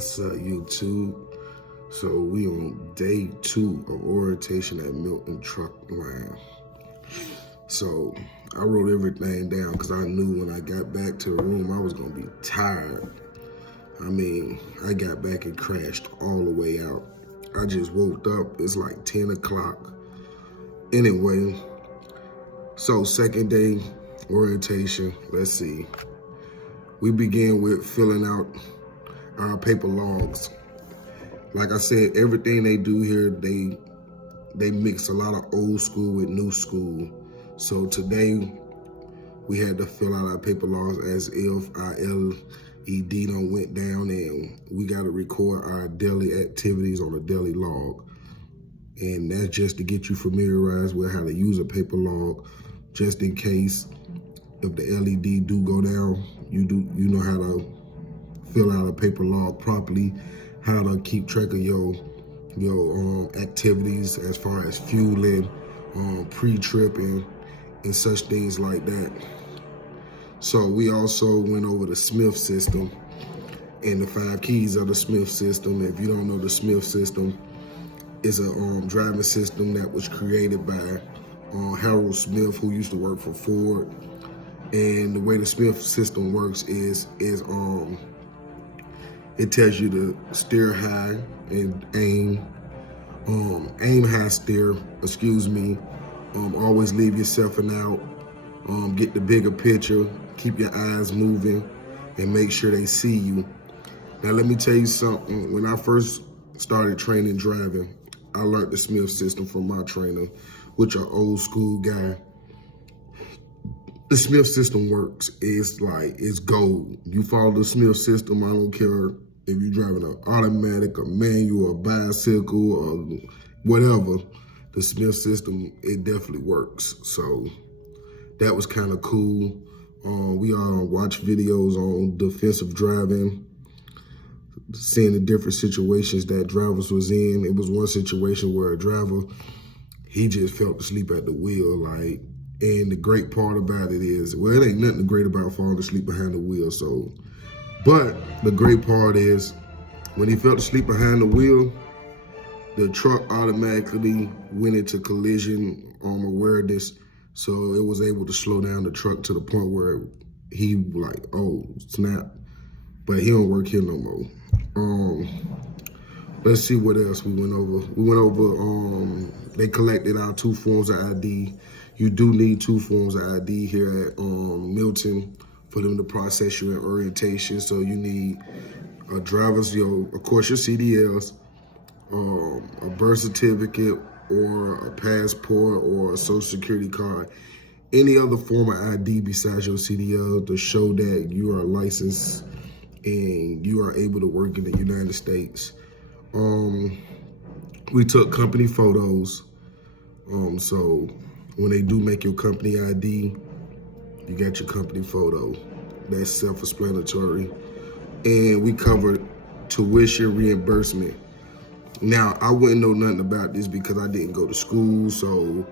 What's up, YouTube? So we on day 2 of orientation at MELTON truck line. So I wrote everything down because I knew when I got back to the room I was gonna be tired. I mean, I got back and crashed all the way out. I just woke up, it's like 10 o'clock. Anyway, so second day orientation, let's see. We began with filling out our paper logs. Like I said, everything they do here, they mix a lot of old school with new school. So today we had to fill out our paper logs as if our LED done went down, and we got to record our daily activities on a daily log. And that's just to get you familiarized with how to use a paper log, just in case if the LED do go down, you know how to fill out a paper log properly, how to keep track of your activities as far as fueling, pre-trip and such things like that. So we also went over the Smith system and the 5 keys of the Smith system. If you don't know, the Smith system is a driving system that was created by Harold Smith, who used to work for Ford. And the way the Smith system works is it tells you to steer high and aim high, steer, always leave yourself an out, get the bigger picture, keep your eyes moving, and make sure they see you. Now let me tell you something, when I first started training driving, I learned the Smith system from my trainer, which an old school guy. The Smith system works, it's gold. You follow the Smith system, I don't care if you're driving an automatic, a manual, a bicycle, or whatever, the Smith system, it definitely works. So that was kind of cool. We watched videos on defensive driving, seeing the different situations that drivers was in. It was one situation where a driver, he just fell asleep at the wheel, and the great part about it is, well, it ain't nothing great about falling asleep behind the wheel, but the great part is, when he fell asleep behind the wheel, the truck automatically went into collision awareness, so it was able to slow down the truck to the point where he like, oh, snap. But he don't work here no more. Let's see what else we went over. We went over, they collected our 2 forms of ID. You do need 2 forms of ID here at MELTON for them to process you in orientation. So you need a driver's, of course, your CDLs, a birth certificate, or a passport, or a social security card. Any other form of ID besides your CDL to show that you are licensed and you are able to work in the United States. We took company photos. So when they do make your company ID, you got your company photo. That's self-explanatory. And we covered tuition reimbursement. Now, I wouldn't know nothing about this because I didn't go to school, so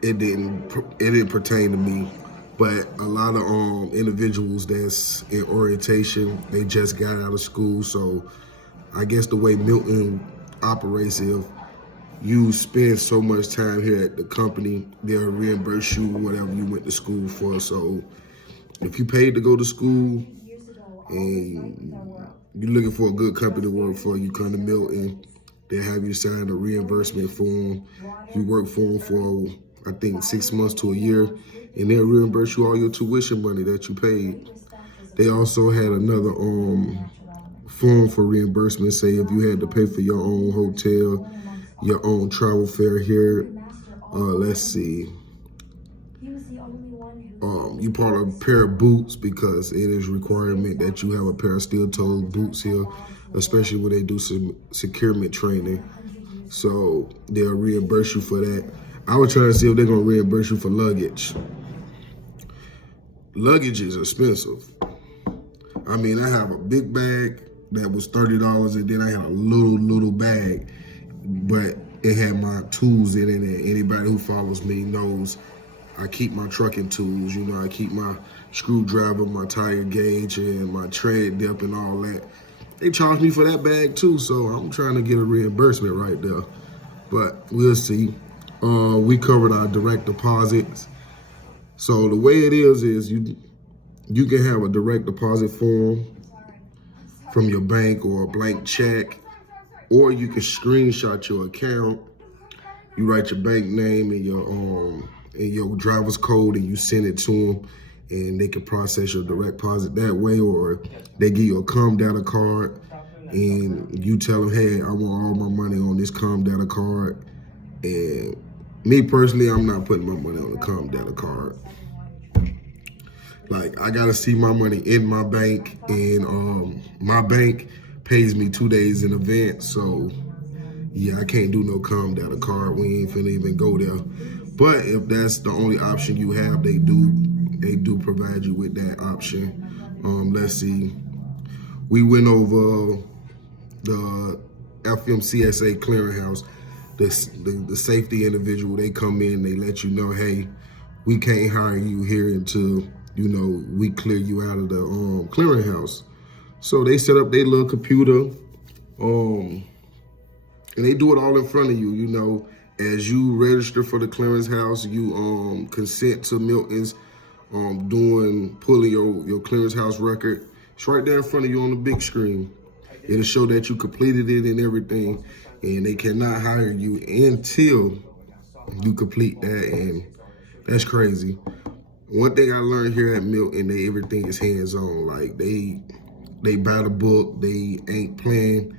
it didn't pertain to me. But a lot of individuals that's in orientation, they just got out of school. So I guess the way MELTON operates, if you spend so much time here at the company, they'll reimburse you whatever you went to school for. So if you paid to go to school and you're looking for a good company to work for, you come to MELTON, they have you sign a reimbursement form. You work for them for, I think, 6 months to a year, and they'll reimburse you all your tuition money that you paid. They also had another form for reimbursement, say if you had to pay for your own hotel, your own travel fare here. Let's see. You part of a pair of boots, because it is a requirement that you have a pair of steel-toed boots here, especially when they do some securement training. So they'll reimburse you for that. I was trying to see if they're gonna reimburse you for luggage. Luggage is expensive. I mean, I have a big bag that was $30, and then I had a little bag, but it had my tools in it, and anybody who follows me knows I keep my trucking tools. I keep my screwdriver, my tire gauge, and my tread dip and all that. They charged me for that bag too, so I'm trying to get a reimbursement right there. But we'll see. We covered our direct deposits. So the way it is you can have a direct deposit form from your bank or a blank check, or you can screenshot your account. You write your bank name and your driver's code, and you send it to them, and they can process your direct deposit that way. Or they give you a data card, and you tell them, hey, I want all my money on this data card. And me personally, I'm not putting my money on the data card. Like, I gotta see my money in my bank, and my bank pays me 2 days in advance. So yeah, I can't do no data card. We ain't finna even go there. But if that's the only option you have, they do provide you with that option. Let's see. We went over the FMCSA clearinghouse. The safety individual, they come in, they let you know, hey, we can't hire you here until, we clear you out of the clearinghouse. So they set up their little computer, and they do it all in front of you. As you register for the clearinghouse, you consent to Milton's pulling your clearinghouse record. It's right there in front of you on the big screen. It'll show that you completed it and everything, and they cannot hire you until you complete that, and that's crazy. One thing I learned here at Milton, everything is hands-on. Like, they buy the book, they ain't playing,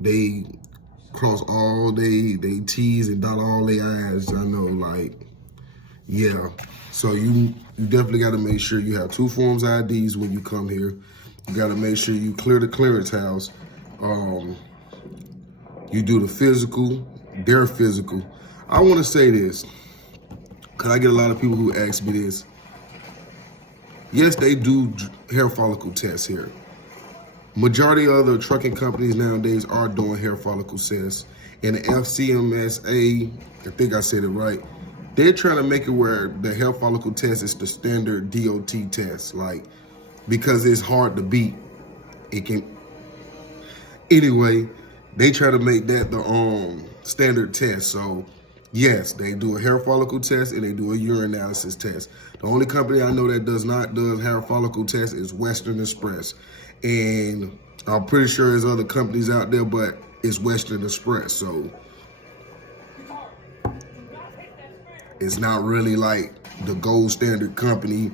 they cross all they T's and dot all they I's. I know, like, yeah. So you definitely got to make sure you have 2 forms IDs when you come here. You got to make sure you clear the clearance house. You do the physical, their physical. I want to say this, because I get a lot of people who ask me this. Yes, they do hair follicle tests here. Majority of the trucking companies nowadays are doing hair follicle tests. And the FCMSA, I think I said it right, they're trying to make it where the hair follicle test is the standard DOT test, like, because it's hard to beat. Anyway, they try to make that the standard test. So yes, they do a hair follicle test and they do a urinalysis test. The only company I know that does hair follicle test is Western Express. And I'm pretty sure there's other companies out there, but it's Western Express. So it's not really like the gold standard company.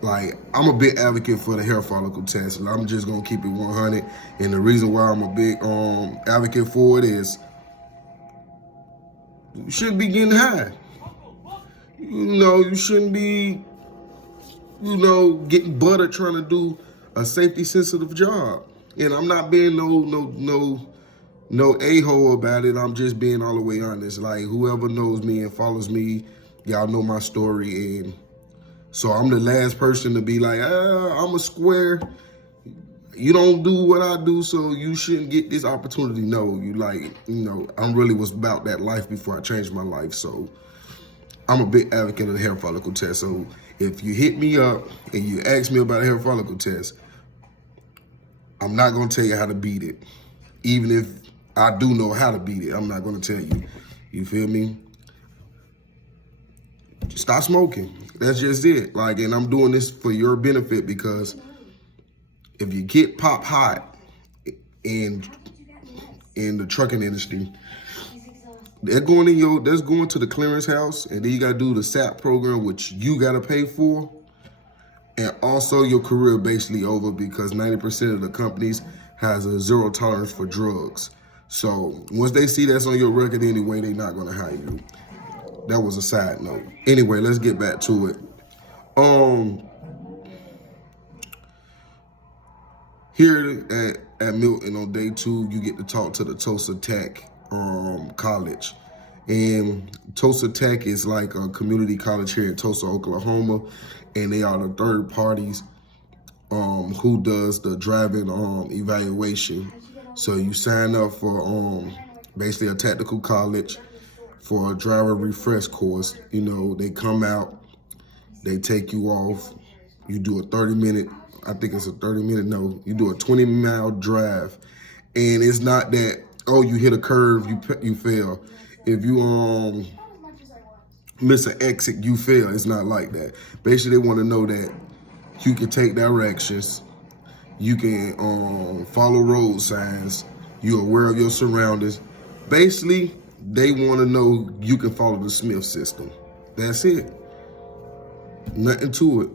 Like, I'm a big advocate for the hair follicle test, and I'm just gonna keep it 100. And the reason why I'm a big advocate for it is you shouldn't be getting high. You shouldn't be, getting butter trying to do a safety sensitive job. And I'm not being no a-hole about it. I'm just being all the way honest. Like, whoever knows me and follows me, y'all know my story. And so I'm the last person to be like, I'm a square. You don't do what I do, so you shouldn't get this opportunity. No, I really was about that life before I changed my life. So I'm a big advocate of the hair follicle test. So if you hit me up and you ask me about a hair follicle test, I'm not gonna tell you how to beat it. Even if I do know how to beat it, I'm not gonna tell you. You feel me? Stop smoking. That's just it. Like, and I'm doing this for your benefit, because if you get pop hot in the trucking industry, that's going to the clearance house, and then you gotta do the SAP program, which you gotta pay for. And also your career basically over, because 90% of the companies has a 0 tolerance for drugs. So once they see that's on your record anyway, they're not gonna hire you. That was a side note. Anyway, let's get back to it. Here at Milton on day 2, you get to talk to the Tulsa Tech College. And Tulsa Tech is like a community college here in Tulsa, Oklahoma. And they are the third parties who does the driving evaluation. So you sign up for basically a technical college for a driver refresh course. They come out, they take you off, you do a 30-minute I think it's a 30-minute, no, you do a 20-mile drive. And it's not that, oh, you hit a curve, you fail. If you miss an exit, you fail. It's not like that. Basically, they want to know that you can take directions, you can follow road signs, you're aware of your surroundings. Basically, they want to know you can follow the Smith system. That's it. Nothing to it.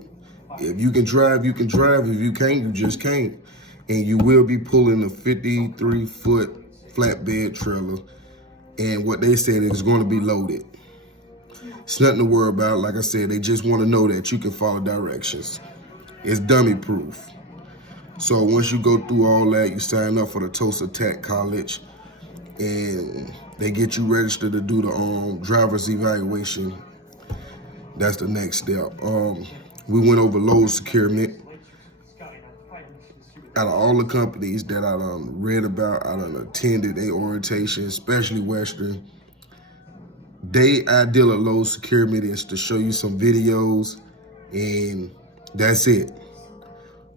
If you can drive, you can drive. If you can't, you just can't. And you will be pulling a 53-foot flatbed trailer. And what they said is going to be loaded. It's nothing to worry about. Like I said, they just want to know that you can follow directions. It's dummy proof. So once you go through all that, you sign up for the Tulsa Tech College, and they get you registered to do the driver's evaluation. That's the next step. We went over load securement. Out of all the companies that I read about, I attended a orientation, especially Western. They ideal of load securement is to show you some videos, and that's it.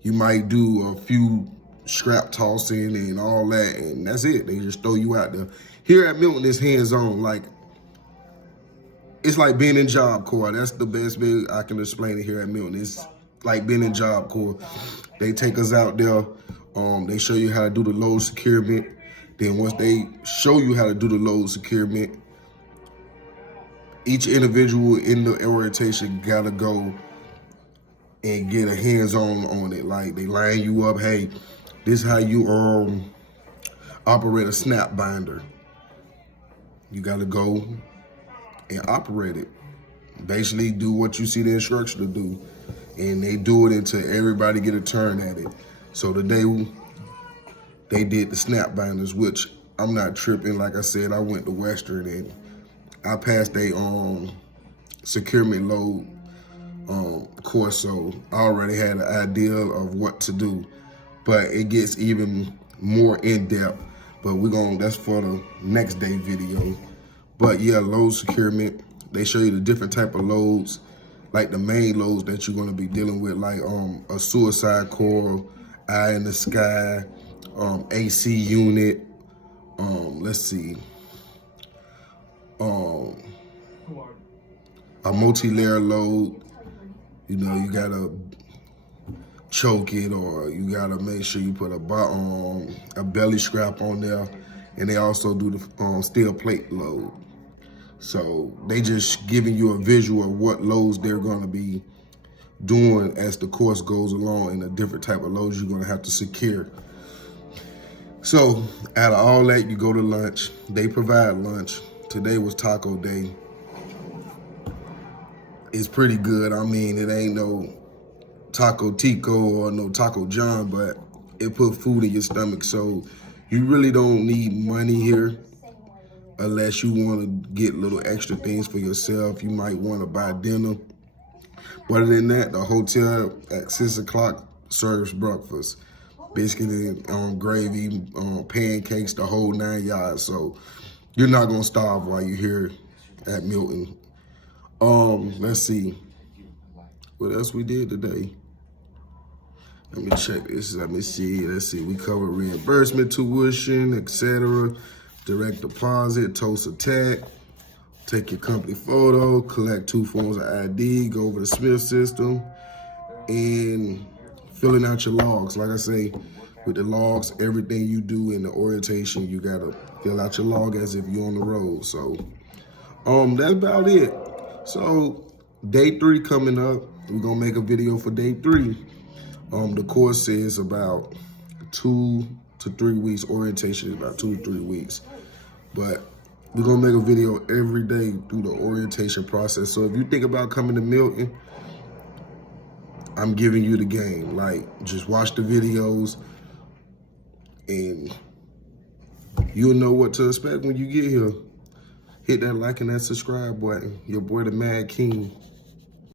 You might do a few scrap tossing and all that, and that's it. They just throw you out there. Here at Milton, it's hands-on. Like, it's like being in Job Corps. That's the best way I can explain it here at Milton. It's like being in Job Corps. They take us out there. They show you how to do the load securement. Then once they show you how to do the load securement, each individual in the orientation gotta go and get a hands-on on it. Like, they line you up. Hey, this is how you operate a snap binder. You gotta go and operate it. Basically do what you see the instructor to do. And they do it until everybody get a turn at it. So today they did the snap binders, which I'm not tripping. Like I said, I went to Western and I passed a securement load course, so I already had an idea of what to do. But it gets even more in-depth. But that's for the next day video. But yeah, load securement, they show you the different type of loads, like the main loads that you're gonna be dealing with, like a suicide coil, eye in the sky, AC unit, let's see, a multi-layer load. You know, you gotta choke it, or you gotta make sure you put a belly strap on there. And they also do the steel plate load. So they just giving you a visual of what loads they're gonna be doing as the course goes along, and the different type of loads you're gonna have to secure. So out of all that, you go to lunch. They provide lunch. Today was taco day. It's pretty good. I mean, it ain't no Taco Tico or no Taco John, but it put food in your stomach. So you really don't need money here unless you want to get little extra things for yourself. You might want to buy dinner. But other than that, the hotel at 6 o'clock serves breakfast. Basically, gravy, pancakes, the whole 9 yards. So you're not going to starve while you're here at Milton. Let's see what else we did today. Let me check this. Let me see. Let's see. We covered reimbursement, tuition, etc. Direct deposit, Tulsa Tech. Take your company photo, collect 2 forms of ID, go over the Smith system, and filling out your logs. Like I say, with the logs, everything you do in the orientation, you gotta fill out your log as if you're on the road. So, that's about it. So, day 3 coming up. We're gonna make a video for day 3. The course is about 2 to 3 weeks. Orientation is about 2 to 3 weeks. But we're gonna make a video every day through the orientation process. So if you think about coming to Milton, I'm giving you the game. Like, just watch the videos and you'll know what to expect when you get here. Hit that like and that subscribe button. Your boy, the Mad King.